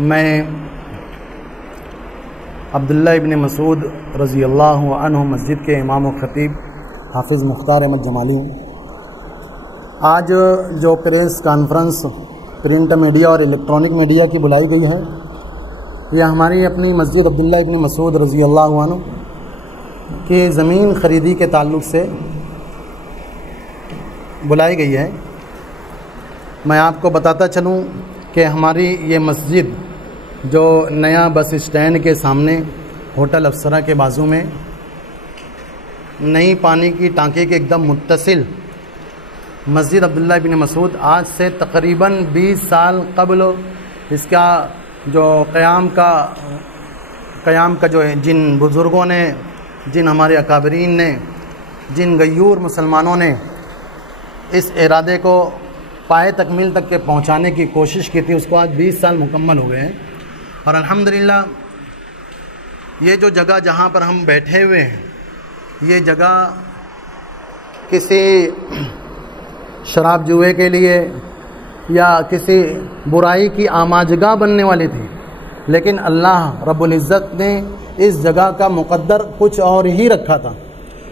मैं अब्दुल्ला इब्न मसूद रज़ी अल्लाहु अन्हु मस्जिद के इमाम व ख़तीब हाफिज़ मुख्तार अहमद जमाली हूँ। आज जो प्रेस कॉन्फ्रेंस प्रिंट मीडिया और इलेक्ट्रॉनिक मीडिया की बुलाई गई है, यह हमारी अपनी मस्जिद अब्दुल्ला इब्न मसूद रज़ी अल्लाहु अन्हु की ज़मीन ख़रीदी के ताल्लुक़ से बुलाई गई है। मैं आपको बताता चलूँ कि हमारी ये मस्जिद जो नया बस स्टैंड के सामने होटल अप्सरा के बाजू में नई पानी की टांकी के एकदम मुत्तसिल मस्जिद अब्दुल्ला इब्न मसूद आज से तकरीबन 20 साल कबल इसका जो क़याम का जो है, जिन बुज़ुर्गों ने, जिन हमारे अकाबरीन ने, जिन गयूर मुसलमानों ने इस इरादे को पाए तकमील तक के पहुँचाने की कोशिश की थी, उसको आज 20 साल मुकम्मल हो गए हैं। और अल्हम्दुलिल्लाह ये जो जगह जहाँ पर हम बैठे हुए हैं, ये जगह किसी शराब जुए के लिए या किसी बुराई की आमाजगाह बनने वाली थी, लेकिन अल्लाह रब्बुल इज़्ज़त ने इस जगह का मुक़द्दर कुछ और ही रखा था।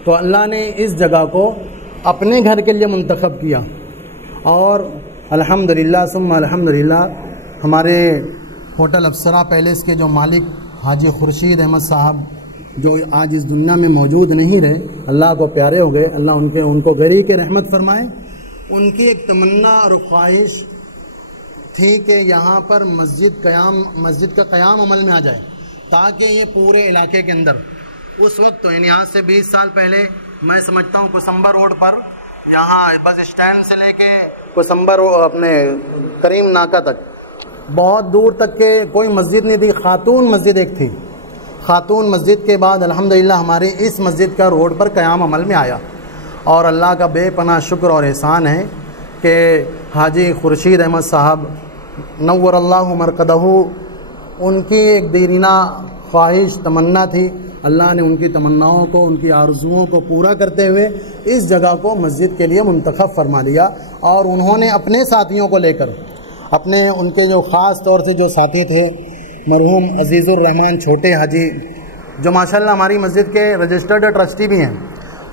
तो अल्लाह ने इस जगह को अपने घर के लिए मुंतखब किया और अल्हम्दुलिल्लाह सुम्मा अल्हम्दुलिल्लाह हमारे होटल अप्सरा पैलेस के जो मालिक हाजी खुर्शीद अहमद साहब, जो आज इस दुनिया में मौजूद नहीं रहे, अल्लाह को प्यारे हो गए, अल्लाह उनको गरी के रहमत फरमाए। उनकी एक तमन्ना और ख्वाहिश थी कि यहाँ पर मस्जिद का क़याम अमल में आ जाए, ताकि ये पूरे इलाके के अंदर उस वक्त, तो यहाँ से 20 साल पहले मैं समझता हूँ कुसम्बर रोड पर, यहाँ बस स्टैंड से लेके कुसम्बर अपने करीम नाका तक बहुत दूर तक के कोई मस्जिद नहीं थी। खातून मस्जिद एक थी। खातून मस्जिद के बाद अल्हम्दुलिल्लाह हमारी इस मस्जिद का रोड पर क़याम अमल में आया और अल्लाह का बेपनाह शुक्र और एहसान है कि हाजी खुर्शीद अहमद साहब नव्वरल्लाहु मरकदहू, उनकी एक दीरीना ख्वाहिश तमन्ना थी। अल्लाह ने उनकी तमन्नाओं को, उनकी आरज़ुओं को पूरा करते हुए इस जगह को मस्जिद के लिए मुंतखब फरमा लिया और उन्होंने अपने साथियों को लेकर, उनके जो ख़ास तौर से जो साथी थे, मरहूम अजीज़ुर रहमान छोटे हाजी, जो माशाल्लाह हमारी मस्जिद के रजिस्टर्ड ट्रस्टी भी हैं,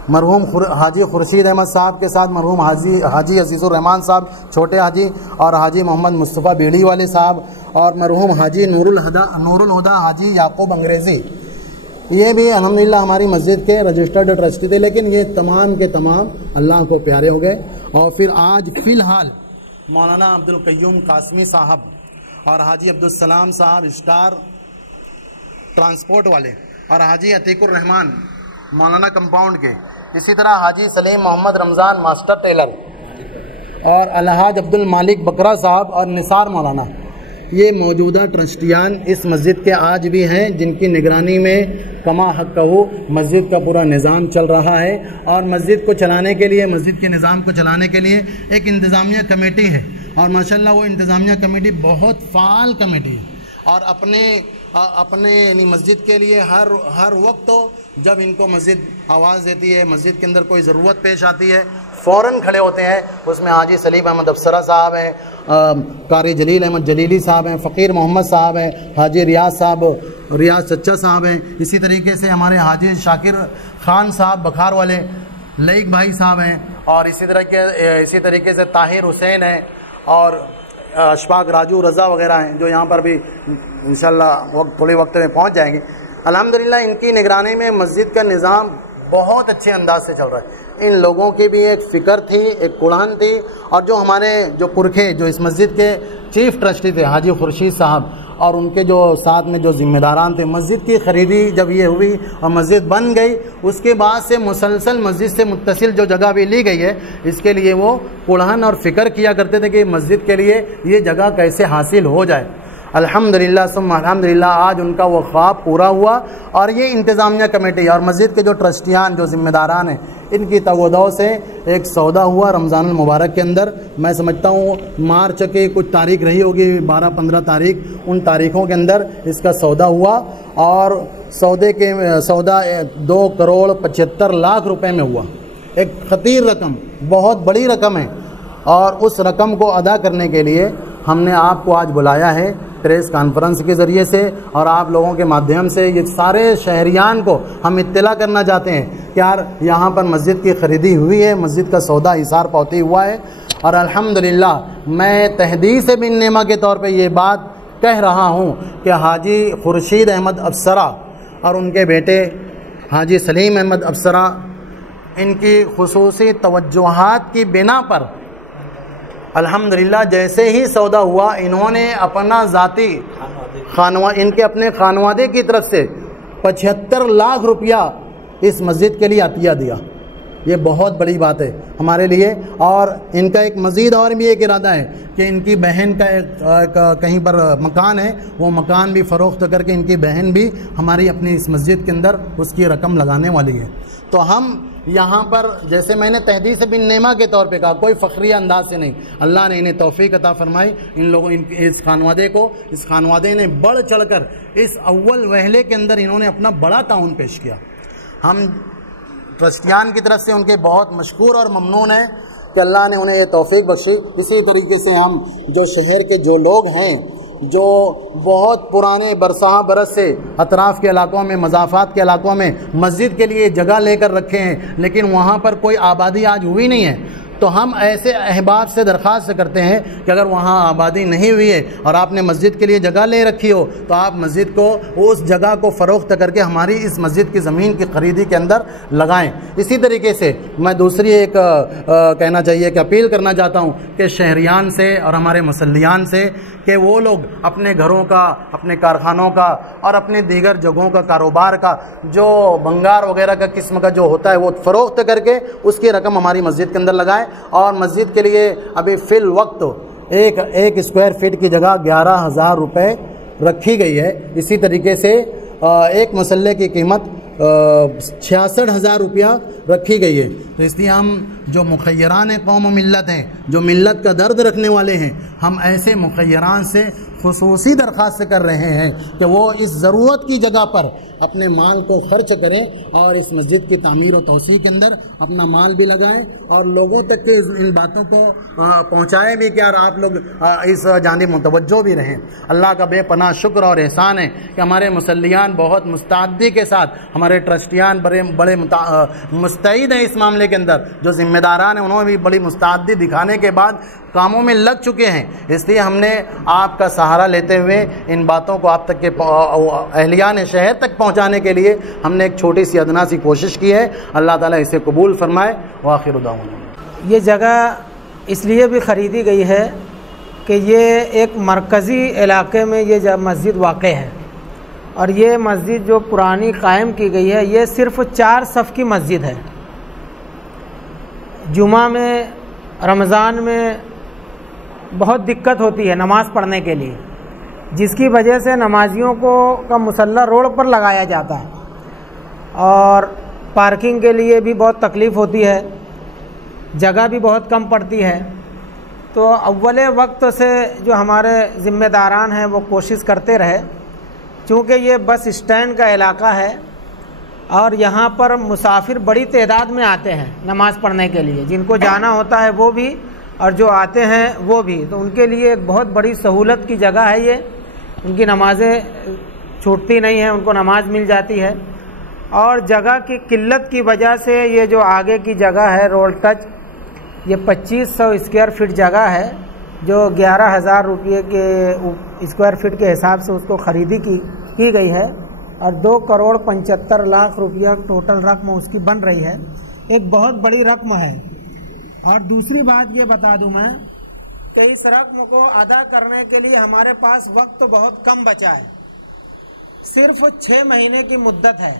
मरहूम हाजी खुर्शीद अहमद साहब के साथ मरहूम हाजी अजीज़ुर रहमान साहब छोटे हाजी और हाजी मोहम्मद मुस्तफ़ा बीड़ी वाले साहब और मरहूम हाजी नूरुल हुदा हाजी याकूब अंग्रेज़ी, ये भी अल्हम्दुलिल्लाह हमारी मस्जिद के रजिस्टर्ड ट्रस्टी थे। लेकिन ये तमाम के तमाम अल्लाह को प्यारे हो गए। और फिर आज फ़िलहाल मौलाना अब्दुल क़य्यूम कासमी साहब और हाजी अब्दुल सलाम साहब स्टार ट्रांसपोर्ट वाले और हाजी अतीकुर रहमान मौलाना कंपाउंड के, इसी तरह हाजी सलीम मोहम्मद रमज़ान मास्टर टेलर और अलहाज अब्दुल मालिक बकरा साहब और निसार मौलाना, ये मौजूदा ट्रस्टियान इस मस्जिद के आज भी हैं, जिनकी निगरानी में कमा हक़्क़हू मस्जिद का पूरा निज़ाम चल रहा है। और मस्जिद को चलाने के लिए, मस्जिद के निज़ाम को चलाने के लिए एक इंतज़ामिया कमेटी है और माशाल्लाह वो इंतज़ामिया कमेटी बहुत फ़ाल कमेटी है और अपने यानी मस्जिद के लिए हर वक्त जब इनको मस्जिद आवाज़ देती है, मस्जिद के अंदर कोई ज़रूरत पेश आती है, फ़ौरन खड़े होते हैं। उसमें हाजी सलीम अहमद अफसरा साहब हैं, कारी जलील अहमद जलीली साहब हैं, फ़कीर मोहम्मद साहब हैं, हाजी रियाज चच्चा साहब हैं, इसी तरीके से हमारे हाजी शाकिर ख़ान साहब बखार वाले, लईक भाई साहब हैं और इसी तरीके से ताहिर हुसैन हैं और अशफाक राजू रज़ा वगैरह हैं, जो यहाँ पर भी इंशाअल्लाह थोड़े वक्त में पहुँच जाएंगे। अल्हम्दुलिल्लाह इनकी निगरानी में मस्जिद का निज़ाम बहुत अच्छे अंदाज से चल रहा है। इन लोगों की भी एक फ़िक्र थी, एक कुरान थी और जो हमारे जो पुरखे, जो इस मस्जिद के चीफ़ ट्रस्टी थे हाजी खुर्शीद साहब और उनके जो साथ में जो ज़िम्मेदारान थे, मस्जिद की ख़रीदी जब ये हुई और मस्जिद बन गई, उसके बाद से मुसलसल मस्जिद से मुत्तसिल जो जगह भी ली गई है, इसके लिए वो कुरान और फ़िक्र किया करते थे कि मस्जिद के लिए ये जगह कैसे हासिल हो जाए। अल्हम्दुलिल्लाह सुम्मा अल्हम्दुलिल्लाह आज उनका वो ख्वाब पूरा हुआ और ये इंतज़ामिया कमेटी और मस्जिद के जो ट्रस्टियान, जो ज़िम्मेदारान हैं, इनकी तवज्जो से एक सौदा हुआ रमज़ान मुबारक के अंदर। मैं समझता हूँ मार्च की कुछ तारीख रही होगी, 12-15 तारीख, उन तारीख़ों के अंदर इसका सौदा हुआ और सौदा 2,75,00,000 रुपये में हुआ। एक ख़तीर रकम, बहुत बड़ी रकम है और उस रकम को अदा करने के लिए हमने आपको आज बुलाया है प्रेस कॉन्फ्रेंस के ज़रिए से और आप लोगों के माध्यम से ये सारे शहरियान को हम इत्तला करना चाहते हैं कि यार यहाँ पर मस्जिद की ख़रीदी हुई है, मस्जिद का सौदा हिसार पौती हुआ है। और अल्हम्दुलिल्लाह मैं तहदीस बिन नेमा के तौर पे ये बात कह रहा हूँ कि हाजी खुर्शीद अहमद अफसरा और उनके बेटे हाजी सलीम अहमद अफसरा, इनकी खुसूसी तवज्जुहात की बिना पर अल्हम्दुलिल्लाह जैसे ही सौदा हुआ, इन्होंने अपना ज़ाती इनके अपने खानवादे की तरफ से 75 लाख रुपया इस मस्जिद के लिए अतिया दिया। ये बहुत बड़ी बात है हमारे लिए। और इनका एक मज़ीद और भी एक इरादा है कि इनकी बहन का एक कहीं पर मकान है, वो मकान भी फ़रोख्त करके इनकी बहन भी हमारी अपनी इस मस्जिद के अंदर उसकी रकम लगाने वाली है। तो हम यहाँ पर जैसे मैंने तहदीस बिन नेमा के तौर पे कहा, कोई फ़ख्रिया अंदाज से नहीं, अल्लाह ने इन्हें तौफ़ीक अता फरमाई। इन लोगों इस खानवादे ने बढ़ चढ़कर इस अव्वल वहले के अंदर इन्होंने अपना बड़ा ताउन पेश किया। हम ट्रस्टियान की तरफ से उनके बहुत मशकूर और ममनून हैं कि अल्लाह ने उन्हें ये तौफ़ीक बख्शी। इसी तरीके से हम जो शहर के जो लोग हैं, जो बहुत पुराने बरसहा बरस से अतराफ़ के इलाक़ों में, मज़ाफ़ात के इलाक़ों में मस्जिद के लिए जगह लेकर रखे हैं, लेकिन वहाँ पर कोई आबादी आज हुई नहीं है, तो हम ऐसे अहबाब से दरख्वास्त करते हैं कि अगर वहाँ आबादी नहीं हुई है और आपने मस्जिद के लिए जगह ले रखी हो, तो आप मस्जिद को उस जगह को फ़रोख्त करके हमारी इस मस्जिद की ज़मीन की ख़रीदी के अंदर लगाएं। इसी तरीके से मैं दूसरी एक कहना चाहिए कि अपील करना चाहता हूँ कि शहरियान से और हमारे मुसल्लियान से कि वो लोग अपने घरों का, अपने कारखानों का और अपने दीगर जगहों का कारोबार का जो भंगार वगैरह का किस्म का जो होता है वो फ़रोख्त करके उसकी रकम हमारी मस्जिद के अंदर लगाएं। और मस्जिद के लिए अभी फ़िल वक्त एक स्क्वायर फीट की जगह 11,000 रुपये रखी गई है। इसी तरीके से एक मसल्ले की कीमत 66,000 रुपया रखी गई है। तो इसलिए हम जो मुखय्यरान कौम मिल्लत हैं, जो मिल्लत का दर्द रखने वाले हैं, हम ऐसे मुखय्यरान से खुसूसी दरख्वास्त कर रहे हैं कि वो इस ज़रूरत की जगह पर अपने माल को खर्च करें और इस मस्जिद की तामीर और तौसी के अंदर अपना माल भी लगाएं और लोगों तक के इन बातों को पहुँचाएँ भी कि यार आप लोग इस जानिब मुतवज्जो भी रहें। अल्लाह का बेपनाह शुक्र और एहसान है कि हमारे मुसल्लियान बहुत मुस्तैदी के साथ, हमारे ट्रस्टियान बड़े मुस्तैद हैं इस मामले के अंदर, जो ज़िम्मेदारान हैं उन्होंने भी बड़ी मुस्तैदी दिखाने के बाद कामों में लग चुके हैं। इसलिए हमने आपका सहारा लेते हुए इन बातों को आप तक के अहलियान शहर तक पहुंचाने के लिए हमने एक छोटी सी अदना सी कोशिश की है। अल्लाह ताला इसे कबूल फरमाए। व आखिर दावना। ये जगह इसलिए भी ख़रीदी गई है कि ये एक मरकज़ी इलाके में ये मस्जिद वाक़ है और ये मस्जिद जो पुरानी कायम की गई है, ये सिर्फ़ 4 सफ़ की मस्जिद है। जुमा में, रमज़ान में बहुत दिक्कत होती है नमाज़ पढ़ने के लिए, जिसकी वजह से नमाजियों को का मुसल्ला रोड पर लगाया जाता है और पार्किंग के लिए भी बहुत तकलीफ़ होती है, जगह भी बहुत कम पड़ती है। तो अव्वले वक्त से जो हमारे ज़िम्मेदारान हैं वो कोशिश करते रहे, चूँकि ये बस स्टैंड का इलाका है और यहाँ पर मुसाफिर बड़ी तादाद में आते हैं नमाज़ पढ़ने के लिए, जिनको जाना होता है वो भी और जो आते हैं वो भी, तो उनके लिए एक बहुत बड़ी सहूलत की जगह है ये। उनकी नमाज़ें छूटती नहीं हैं, उनको नमाज मिल जाती है। और जगह की किल्लत की वजह से ये जो आगे की जगह है रोड टच, ये 2500 स्क्वायर फीट जगह है जो 11,000 रुपये के स्क्वायर फीट के हिसाब से उसको ख़रीदी की गई है और 2,75,00,000 रुपया टोटल रकम उसकी बन रही है। एक बहुत बड़ी रकम है। और दूसरी बात ये बता दूं मैं कि इस रकम को अदा करने के लिए हमारे पास वक्त तो बहुत कम बचा है, सिर्फ 6 महीने की मुद्दत है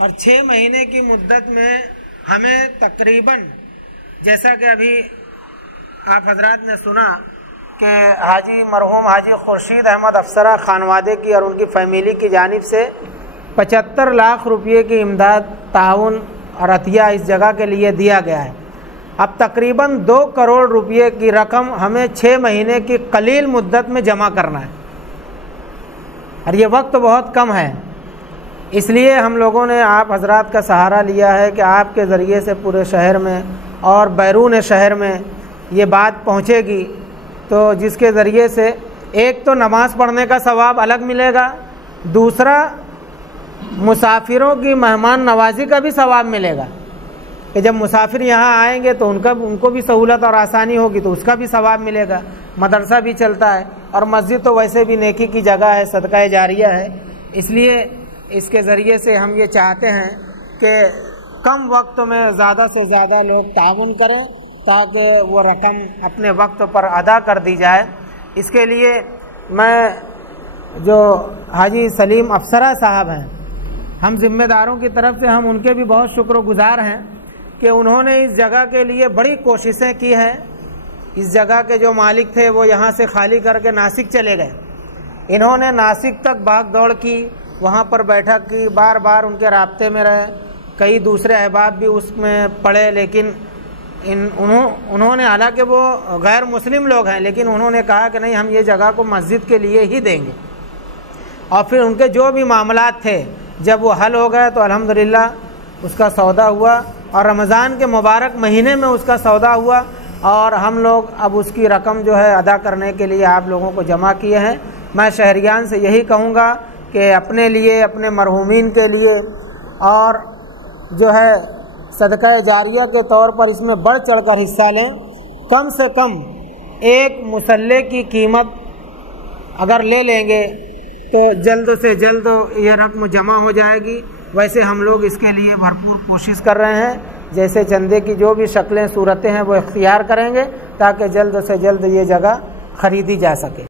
और 6 महीने की मुद्दत में हमें तकरीबन, जैसा कि अभी आप हजरात ने सुना कि मरहूम हाजी खुर्शीद अहमद अफसरा खानवादे की और उनकी फैमिली की जानिब से 75 लाख रुपये की इमदाद, ताउन और अतिया इस जगह के लिए दिया गया है। अब तकरीबन 2 करोड़ रुपये की रकम हमें 6 महीने की कलील मुद्दत में जमा करना है और ये वक्त बहुत कम है। इसलिए हम लोगों ने आप हजरात का सहारा लिया है कि आपके ज़रिए से पूरे शहर में और बैरून शहर में ये बात पहुँचेगी तो जिसके ज़रिए से एक तो नमाज़ पढ़ने का सवाब अलग मिलेगा, दूसरा मुसाफिरों की मेहमान नवाजी का भी सवाब मिलेगा कि जब मुसाफिर यहाँ आएंगे तो उनको भी सहूलत और आसानी होगी, तो उसका भी सवाब मिलेगा। मदरसा भी चलता है और मस्जिद तो वैसे भी नेकी की जगह है, सदका जारिया है। इसलिए इसके ज़रिए से हम ये चाहते हैं कि कम वक्त में ज़्यादा से ज़्यादा लोग ताउन करें ताकि वो रकम अपने वक्त पर अदा कर दी जाए। इसके लिए मैं जो हाजी सलीम अफसरा साहब हैं, हम ज़िम्मेदारों की तरफ से हम उनके भी बहुत शुक्रगुजार हैं कि उन्होंने इस जगह के लिए बड़ी कोशिशें की हैं। इस जगह के जो मालिक थे वो यहाँ से खाली करके नासिक चले गए। इन्होंने नासिक तक भाग दौड़ की, वहाँ पर बैठक की, बार बार उनके राब्ते में रहे, कई दूसरे अहबाब भी उसमें पढ़े, लेकिन उन्होंने, हालांकि वो गैर मुस्लिम लोग हैं, लेकिन उन्होंने कहा कि नहीं, हम ये जगह को मस्जिद के लिए ही देंगे। और फिर उनके जो भी मामलात थे जब वो हल हो गए तो अल्हम्दुलिल्लाह उसका सौदा हुआ और रमज़ान के मुबारक महीने में उसका सौदा हुआ और हम लोग अब उसकी रकम जो है अदा करने के लिए आप लोगों को जमा किए हैं। मैं शहरियान से यही कहूँगा कि अपने लिए, अपने मरहूमीन के लिए और जो है सदका जारिया के तौर पर इसमें बढ़ चढ़ कर हिस्सा लें। कम से कम एक मुसल्ले की कीमत अगर ले लेंगे तो जल्द से जल्द यह रकम जमा हो जाएगी। वैसे हम लोग इसके लिए भरपूर कोशिश कर रहे हैं। जैसे चंदे की जो भी शक्लें सूरतें हैं वो इख्तियार करेंगे ताकि जल्द से जल्द ये जगह ख़रीदी जा सके।